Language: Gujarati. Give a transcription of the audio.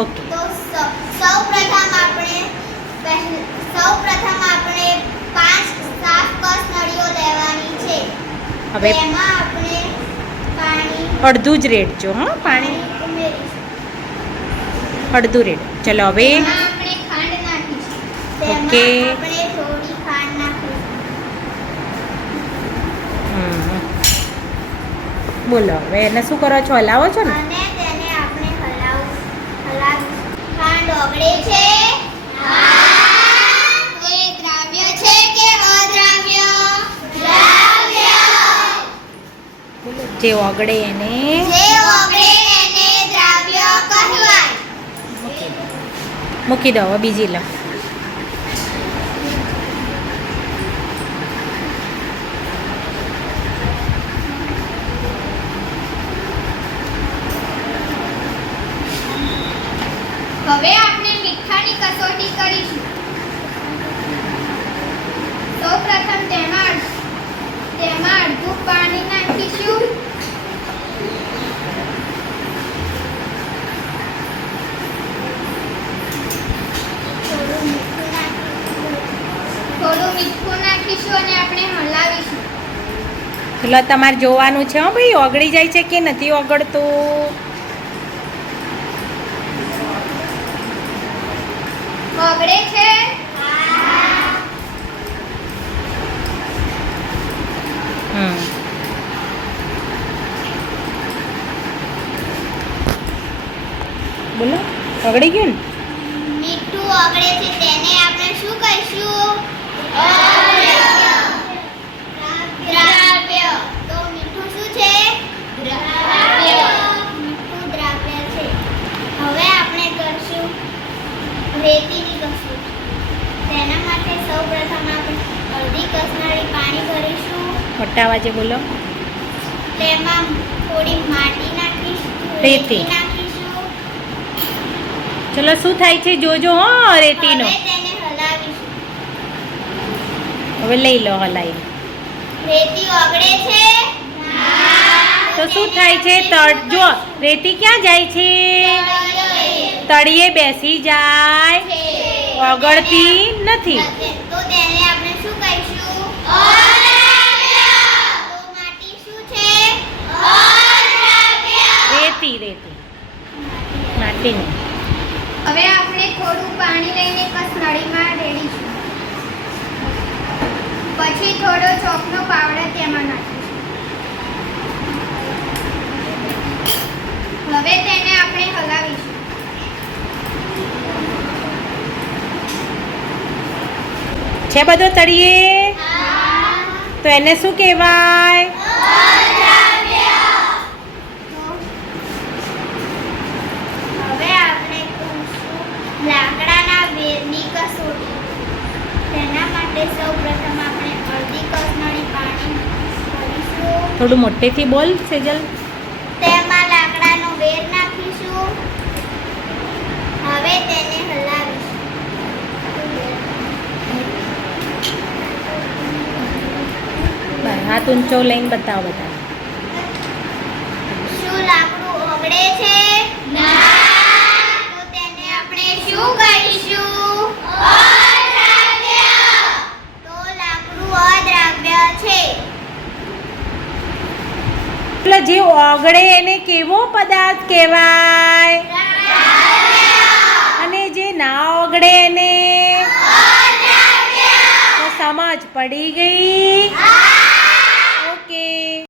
ઓકે. તો સૌપ્રથમ આપણે 5 સાફ કસનળીઓ લેવાની છે. હવે એમાં આપણે પાણી અડધું જ રેડજો. હા, પાણી ઉમેરીશું. અડધું રેડ. ચલો હવે. એમાં આપણે ખાંડ નાખીશું. તેમાં ઓકે. આપણે થોડી ખાંડ નાખીશું. બોલો હવે એને શું કરો છો? હલાવો છો ને? અને તેને આપણે હલાવીશું. ખાંડ ઓગળે છે? તો એ દ્રાવ્ય છે કે અદ્રાવ્ય? દ્રાવ્ય. જે ઓગળે એને જે ઓગળે એને દ્રાવ્ય કહેવાય. મૂકી દો. હવે બીજી લો. હવે આપણે મીઠાની કસોટી કરીશું. સૌપ્રથમ તેમાં અડધું પાણી નાખીશું. થોડું મીઠું નાખીશું અને આપણે હલાવીશું. પેલો તમારે જોવાનું છે. હા ભાઈ, ઓગળી જાય છે કે નથી ઓગળતું. ઓગળે છે? બોલો, ઓગળી ગયું ને? મીઠું ઓગળે છે તેને આપણે શું કહીશું? દ્રાવ્ય. તો મીઠું શું છે? દ્રાવ્ય. મીઠું દ્રાવ્ય છે. હવે આપણે કરશું રેતીની કસોટી. તેના માટે સૌપ્રથમ આપણે અડધી કસનળી પાણી ભરીશું. મોટા અવાજે બોલો. તેમાં થોડી માટી નાખીશું. રેતી નાખીશું. ચલો શું થાય છે જોજો. હો રેતીનો. હવે તેને હલાવીશું. હવે લઈ લો હલાઈ. રેતી ઓગળે છે? તો શું થાય છે? જો રેતી ક્યાં જાય છે? તળિયે બેસી જાય. ઓગળતી નથી. તો તેને આપણે શું કહીશું? અદ્રાવ્ય. તો માટી શું છે? અદ્રાવ્ય. રેતી માટીની. હવે આપણે થોડું પાણી લઈને કસનળીમાં રેડીશું. પછી થોડો ચોકનો પાવડર તેમાં નાખીશું. હવે તેને આપણે હલાવીશું. છે બધો તળિયે? તો એને શું કહેવાય? અદ્રાવ્ય. હવે આપણે કરીશું લાકડાના વેરની કસોટી. તેના માટે સૌપ્રથમ આપણે અડધી કસનળી પાણી ભરીશું. થોડું મોટેથી બોલ સેજલ. તેમાં લાકડાનો વેર નાખીશું. હવે તેને હલાવીશું. હાથ ઊંચો લઈને બતાવો બધા. શું લાકડું ઓગળે છે? તો તેને આપણે શું કહીશું? અદ્રાવ્ય. તો લાકડું અદ્રાવ્ય છે. એટલે જે ઓગળે એને કેવો પદાર્થ કહેવાય? અને જે ના ઓગળે એને? તો સમજ પડી ગઈ?